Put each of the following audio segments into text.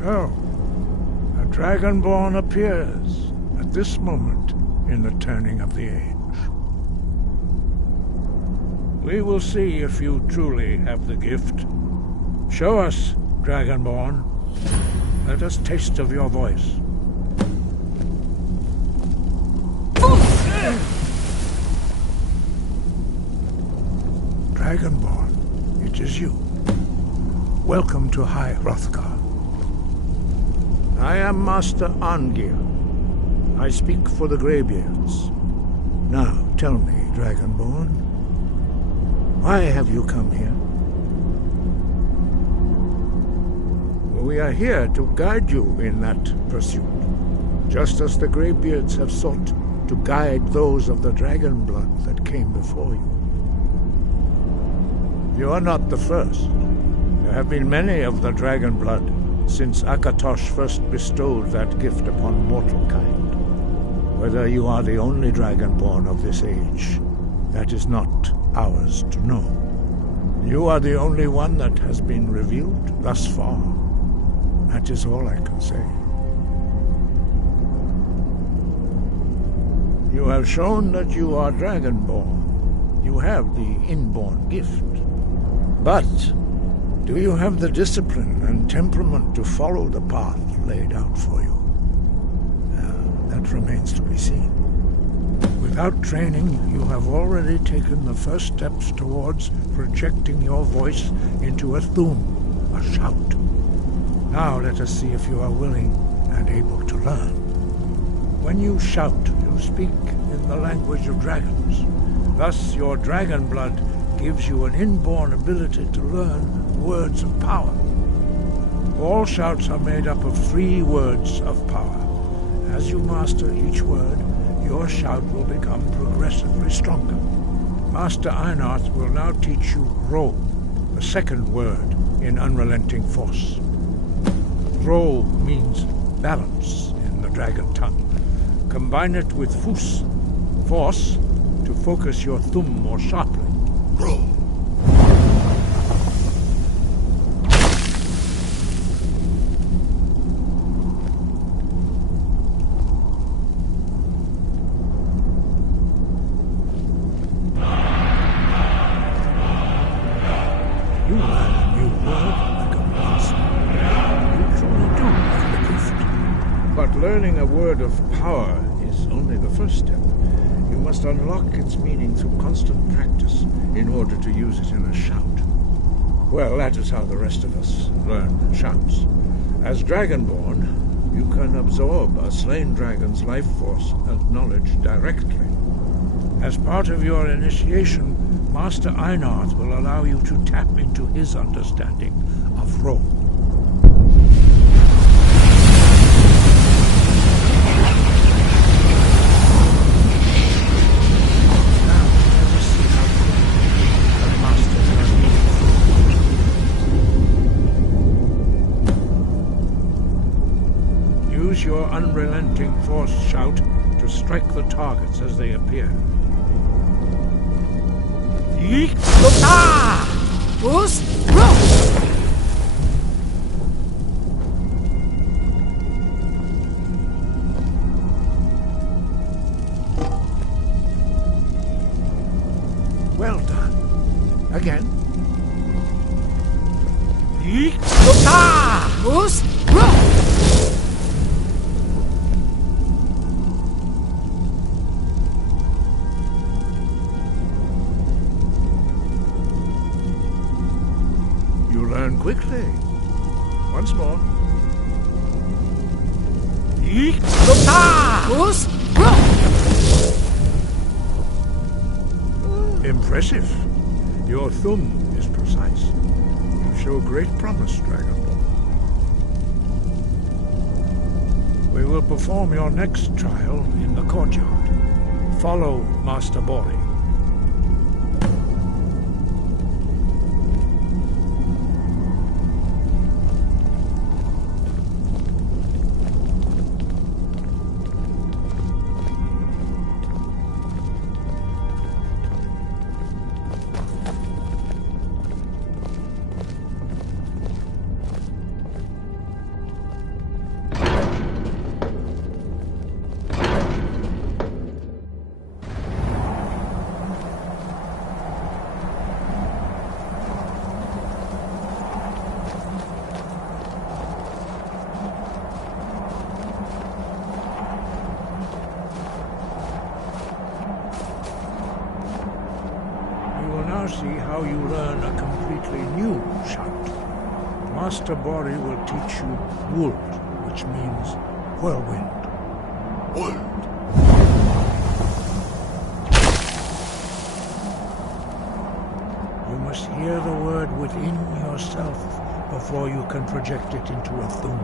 So, a Dragonborn appears at this moment in the turning of the age. We will see if you truly have the gift. Show us, Dragonborn. Let us taste of your voice. Dragonborn, it is you. Welcome to High Hrothgar. I am Master Arngir. I speak for the Greybeards. Now, tell me, Dragonborn, why have you come here? We are here to guide you in that pursuit, just as the Greybeards have sought to guide those of the dragon blood that came before you. You are not the first. There have been many of the dragon blood since Akatosh first bestowed that gift upon mortal kind. Whether you are the only Dragonborn of this age, that is not ours to know. You are the only one that has been revealed thus far. That is all I can say. You have shown that you are Dragonborn. You have the inborn gift. But do you have the discipline and temperament to follow the path laid out for you? That remains to be seen. Without training, you have already taken the first steps towards projecting your voice into a thum, a shout. Now let us see if you are willing and able to learn. When you shout, you speak in the language of dragons. Thus, your dragon blood gives you an inborn ability to learn words of power. All shouts are made up of 3 words of power. As you master each word, your shout will become progressively stronger. Master Einarth will now teach you Ro, the second word in Unrelenting Force. Ro means balance in the dragon tongue. Combine it with Fus, force, to focus your thumb more sharply. Ro. You learn a new word like a monster. You truly do have the gift. But learning a word of power is only the first step. You must unlock its meaning through constant practice in order to use it in a shout. Well, that is how the rest of us learn shouts. As Dragonborn, you can absorb a slain dragon's life force and knowledge directly. As part of your initiation, Master Einarth will allow you to tap into his understanding of Ro. Now, let us see how quickly the masters are moving. Use your unrelenting force shout to strike the targets as they appear. Well done. Again. You learn quickly. Once more. Impressive. Your thumb is precise. You show great promise, Dragonborn. We will perform your next trial in the courtyard. Follow Master Bori. see how you learn a completely new shout. Master Bori will teach you Wuld, which means whirlwind. Wuld. You must hear the word within yourself before you can project it into a thum.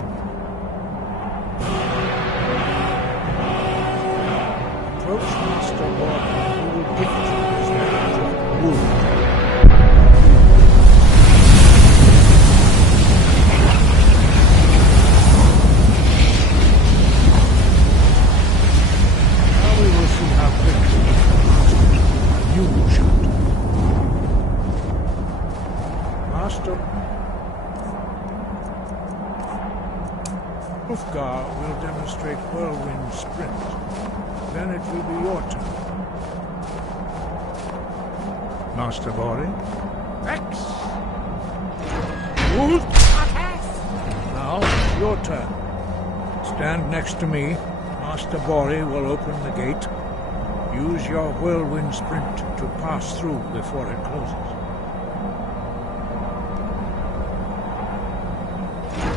Approach Master Bori and he will gift you his knowledge of Wuld. Ulfgar will demonstrate whirlwind sprint. Then it will be your turn. Master Bori? Rex! Wuld? Atas! Now, your turn. Stand next to me. Master Bori will open the gate. Use your whirlwind sprint to pass through before it closes.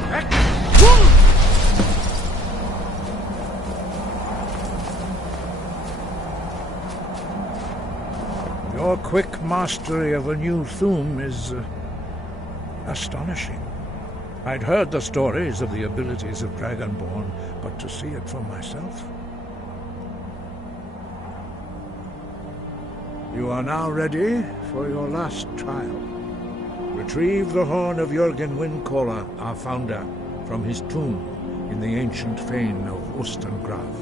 Rex! Wuld! Your quick mastery of a new thum is astonishing. I'd heard the stories of the abilities of Dragonborn, but to see it for myself. You are now ready for your last trial. Retrieve the horn of Jürgen Windcaller, our founder, from his tomb in the ancient fane of Ustengrav.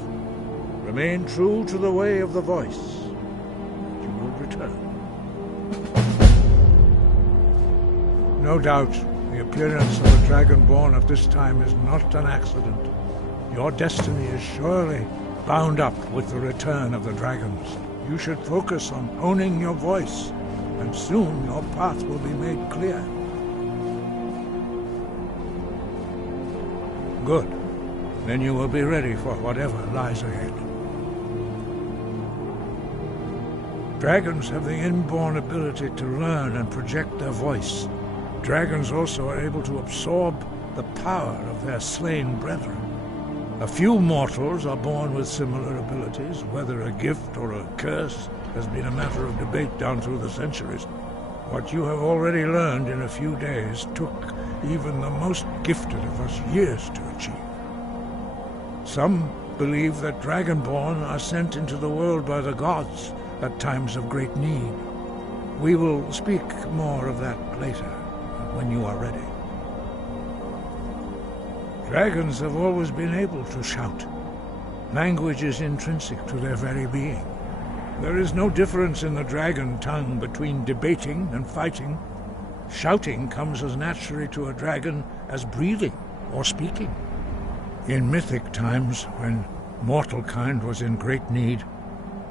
Remain true to the way of the voice. Return. No doubt, the appearance of a Dragonborn at this time is not an accident. Your destiny is surely bound up with the return of the dragons. You should focus on honing your voice, and soon your path will be made clear. Good. Then you will be ready for whatever lies ahead. Dragons have the inborn ability to learn and project their voice. Dragons also are able to absorb the power of their slain brethren. A few mortals are born with similar abilities. Whether a gift or a curse has been a matter of debate down through the centuries. What you have already learned in a few days took even the most gifted of us years to achieve. Some believe that Dragonborn are sent into the world by the gods at times of great need. We will speak more of that later, when you are ready. Dragons have always been able to shout. Language is intrinsic to their very being. There is no difference in the dragon tongue between debating and fighting. Shouting comes as naturally to a dragon as breathing or speaking. In mythic times, when mortal kind was in great need,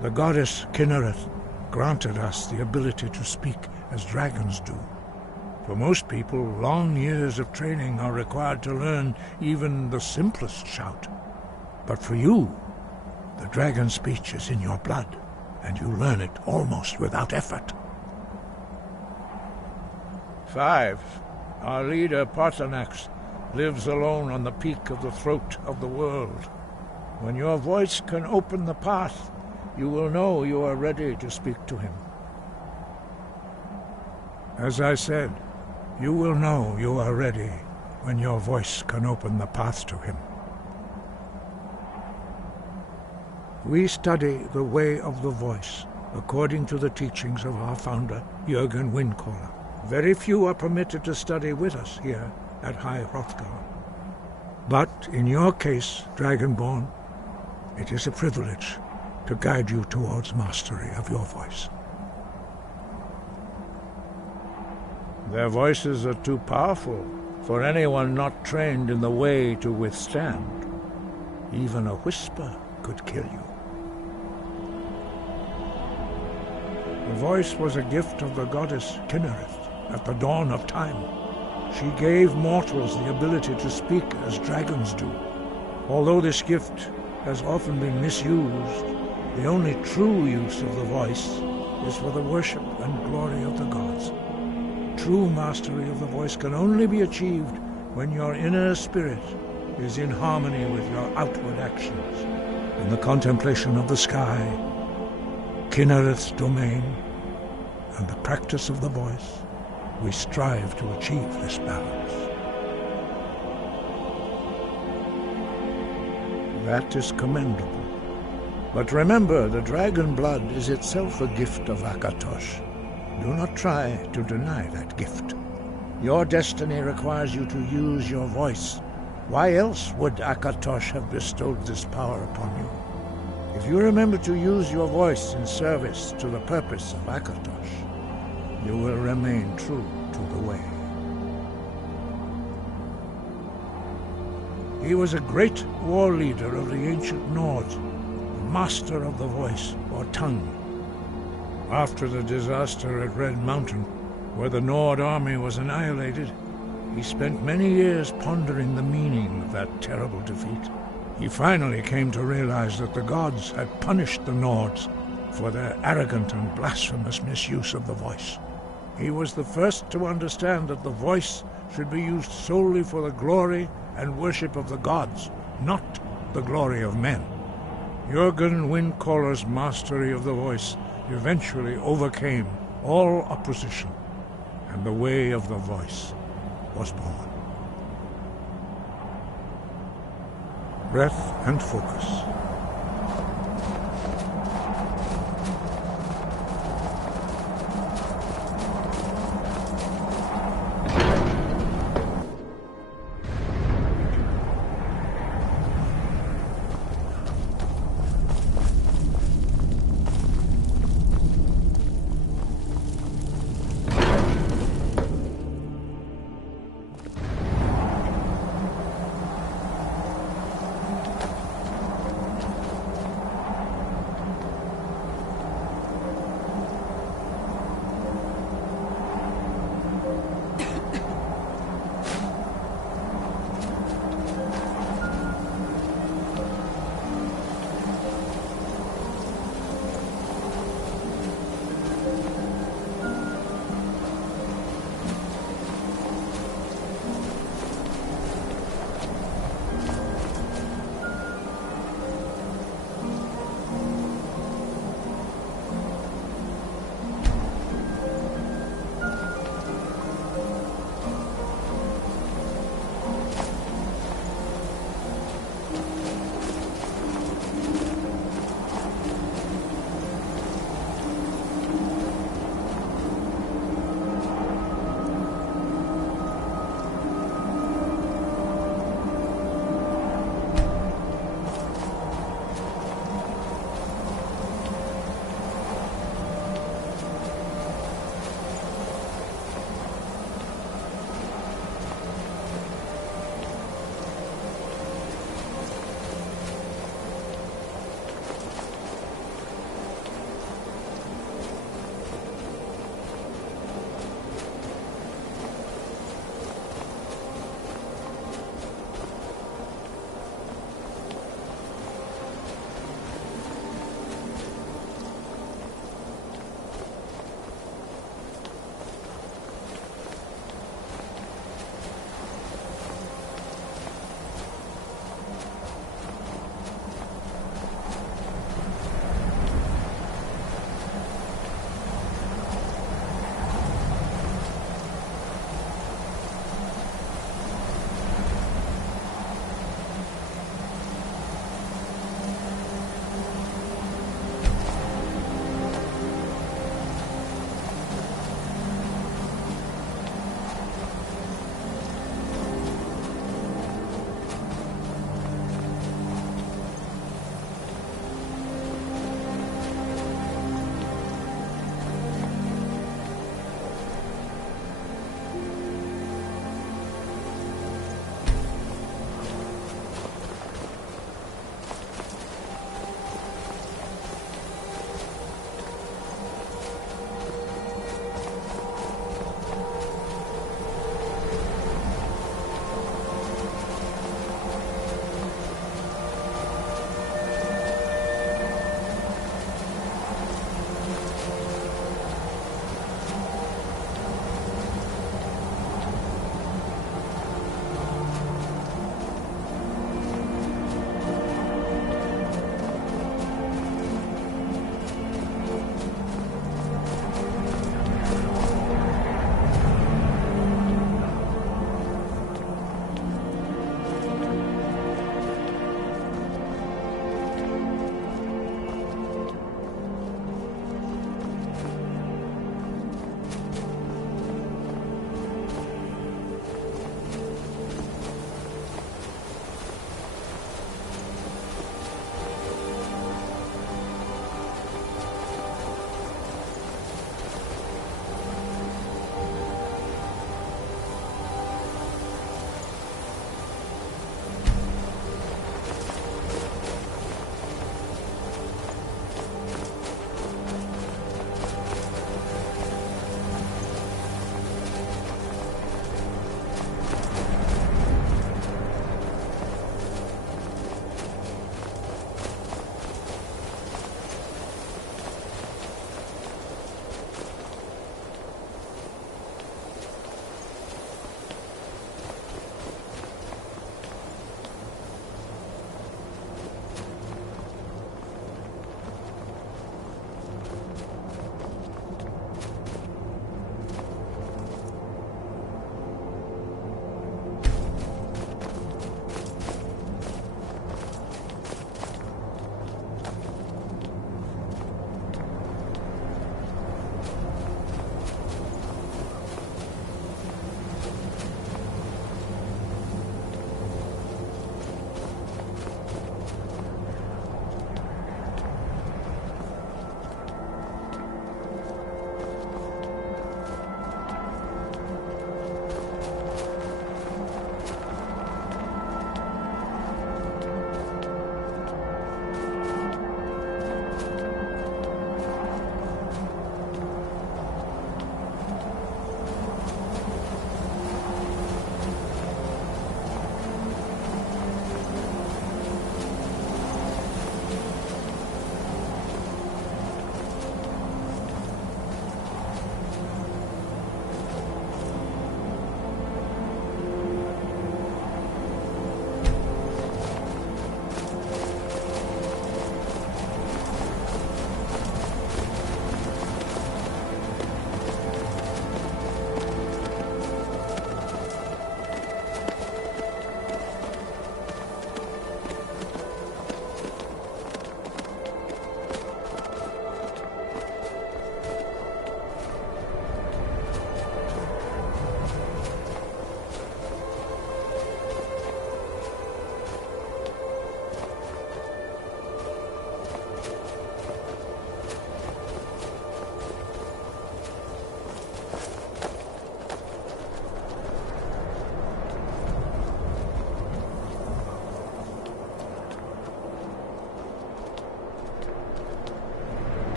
the goddess Kinnereth granted us the ability to speak as dragons do. For most people, long years of training are required to learn even the simplest shout. But for you, the dragon speech is in your blood, and you learn it almost without effort. 5. Our leader, Partanax, lives alone on the peak of the throat of the world. When your voice can open the path, you will know you are ready to speak to him. As I said, you will know you are ready when your voice can open the path to him. We study the way of the voice according to the teachings of our founder, Jürgen Windcaller. Very few are permitted to study with us here at High Hrothgar. But in your case, Dragonborn, it is a privilege to guide you towards mastery of your voice. Their voices are too powerful for anyone not trained in the way to withstand. Even a whisper could kill you. The voice was a gift of the goddess Kinnereth at the dawn of time. She gave mortals the ability to speak as dragons do. Although this gift has often been misused, the only true use of the voice is for the worship and glory of the gods. True mastery of the voice can only be achieved when your inner spirit is in harmony with your outward actions. In the contemplation of the sky, Kinnereth's domain, and the practice of the voice, we strive to achieve this balance. That is commendable. But remember, the dragon blood is itself a gift of Akatosh. Do not try to deny that gift. Your destiny requires you to use your voice. Why else would Akatosh have bestowed this power upon you? If you remember to use your voice in service to the purpose of Akatosh, you will remain true to the way. He was a great war leader of the ancient Nords, master of the voice, or tongue. After the disaster at Red Mountain, where the Nord army was annihilated, he spent many years pondering the meaning of that terrible defeat. He finally came to realize that the gods had punished the Nords for their arrogant and blasphemous misuse of the voice. He was the first to understand that the voice should be used solely for the glory and worship of the gods, not the glory of men. Jürgen Windcaller's mastery of the voice eventually overcame all opposition, and the way of the voice was born. Breath and focus.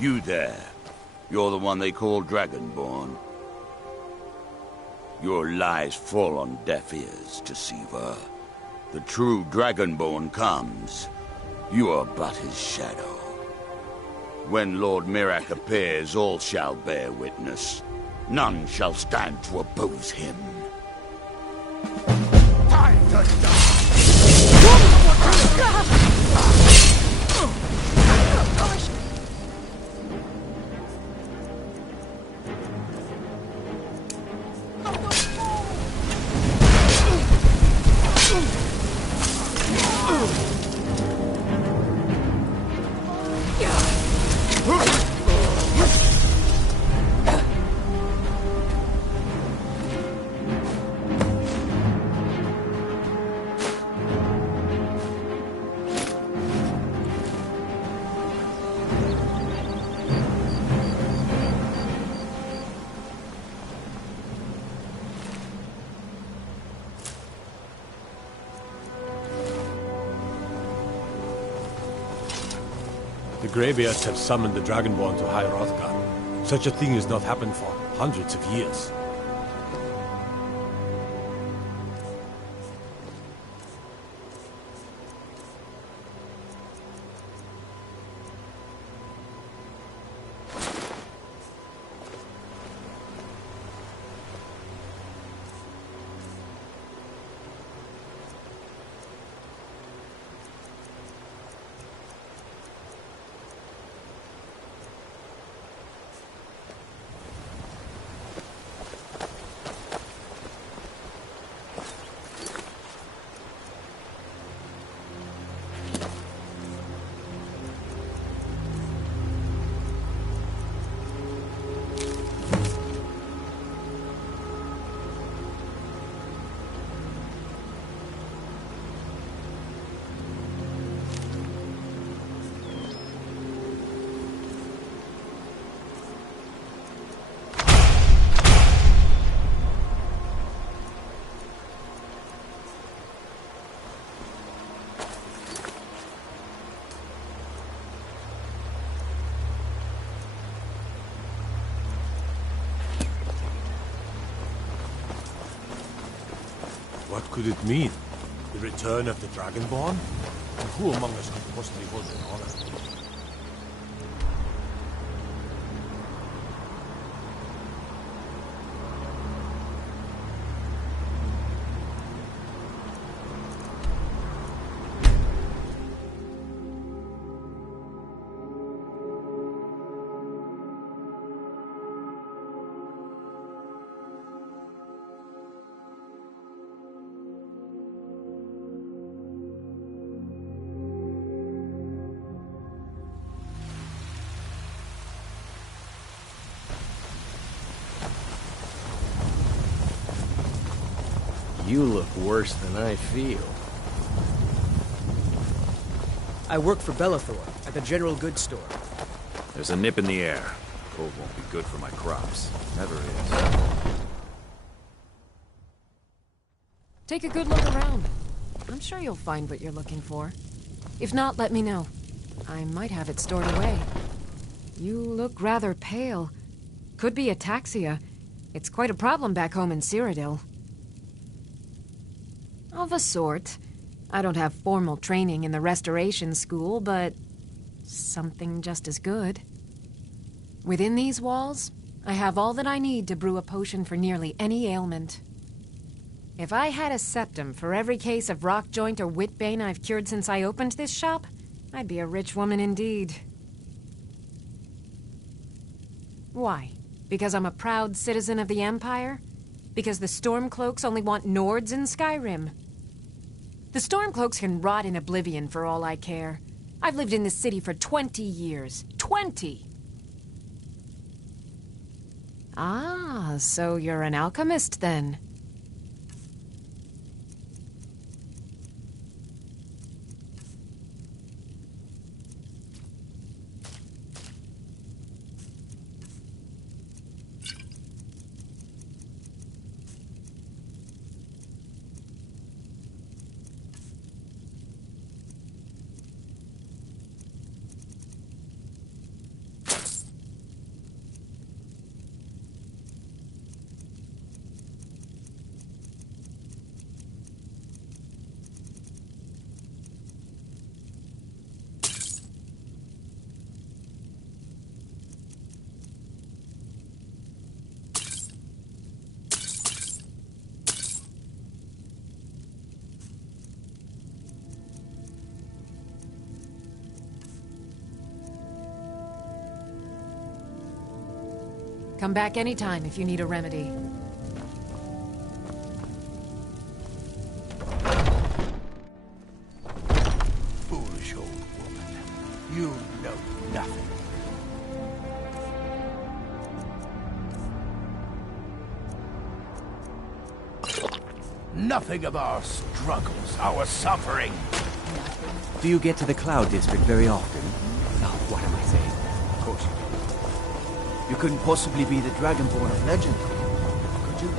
You there. You're the one they call Dragonborn. Your lies fall on deaf ears, Deceiver. The true Dragonborn comes. You are but his shadow. When Lord Mirak appears, all shall bear witness. None shall stand to oppose him. Time to die! The Greybeards have summoned the Dragonborn to High Hrothgar. Such a thing has not happened for hundreds of years. What could it mean? The return of the Dragonborn? And who among us could possibly hold in honor? You look worse than I feel. I work for Bellathor at the General Goods Store. There's a nip in the air. Cold won't be good for my crops. Never is. Take a good look around. I'm sure you'll find what you're looking for. If not, let me know. I might have it stored away. You look rather pale. Could be ataxia. It's quite a problem back home in Cyrodiil. Of a sort. I don't have formal training in the restoration school, but something just as good. Within these walls, I have all that I need to brew a potion for nearly any ailment. If I had a septum for every case of rock joint or whitbane I've cured since I opened this shop, I'd be a rich woman indeed. Why? Because I'm a proud citizen of the Empire? Because the Stormcloaks only want Nords in Skyrim? The Stormcloaks can rot in oblivion for all I care. I've lived in this city for 20 years. 20! Ah, so you're an alchemist then? Come back anytime if you need a remedy. Foolish old woman. You know nothing. Nothing of our struggles, our suffering. Do you get to the Cloud District very often? Oh, what am I saying? Of course you do. You couldn't possibly be the Dragonborn of legend, could you?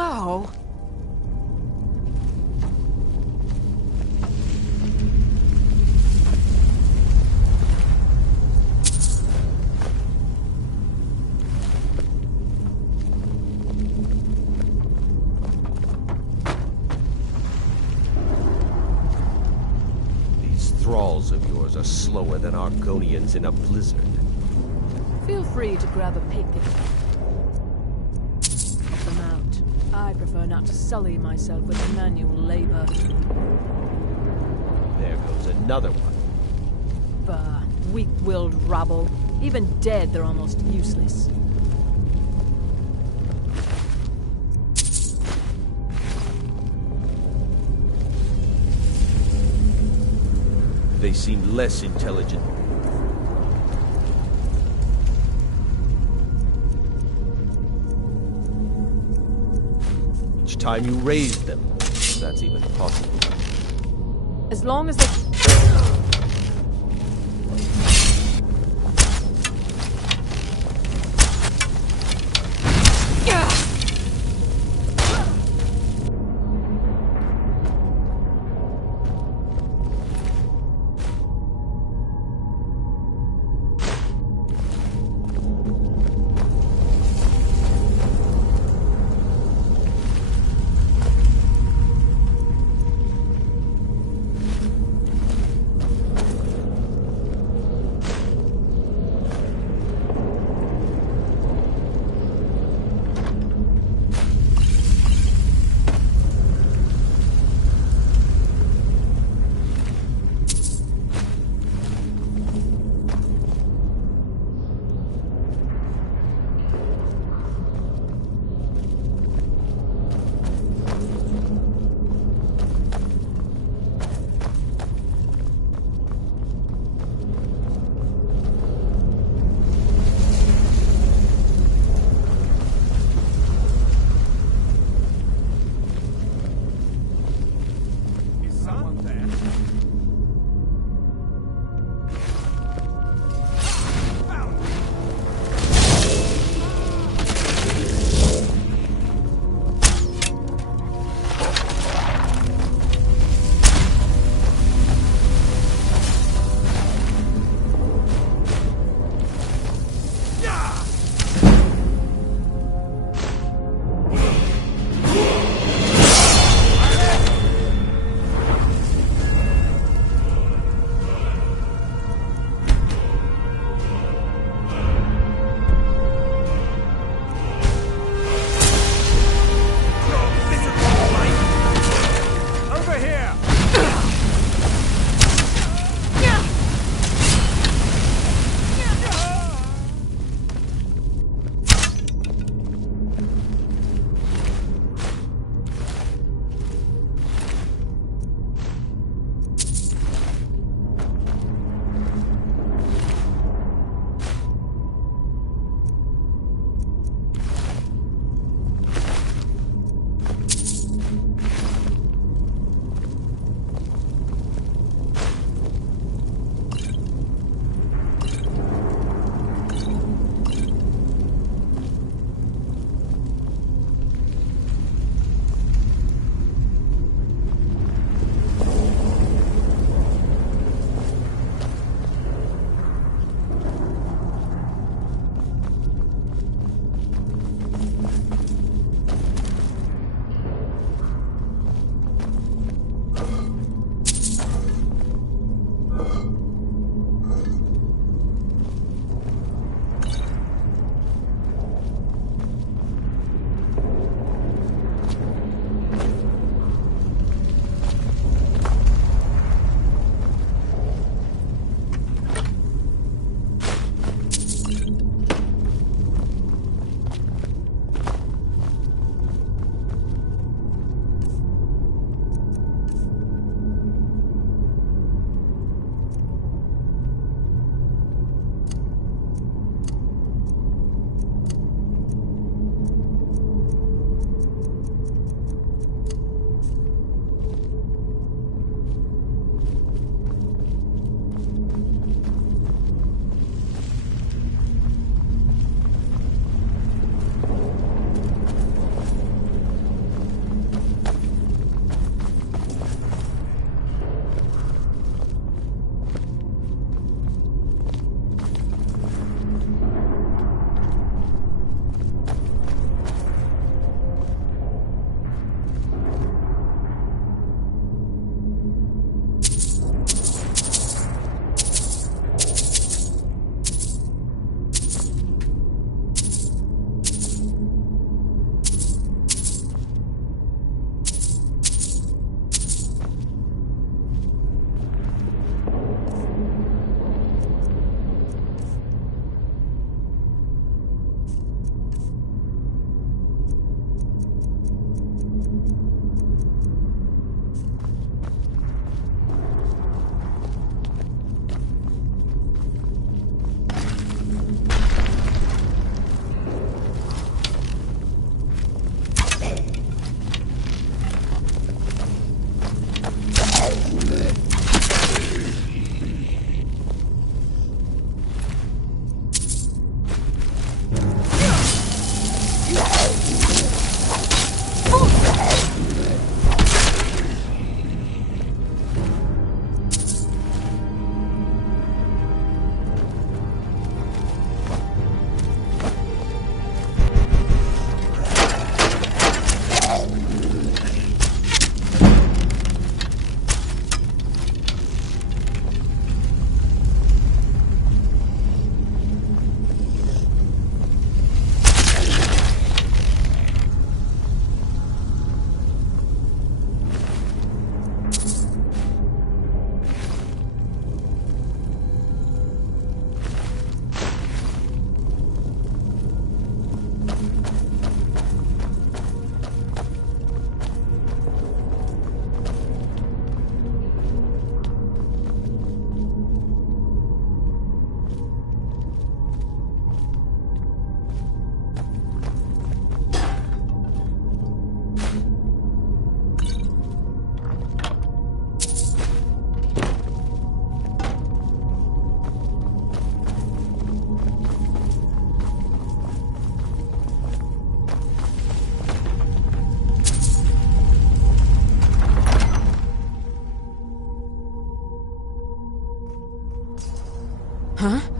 Oh. These thralls of yours are slower than Argonians in a blizzard. Feel free to grab a picnic. Help them out. I prefer not to sully myself with manual labor. There goes another one. Bah, weak-willed rabble. Even dead, they're almost useless. They seem less intelligent. Each time you raise them, if that's even possible. As long as they... Huh?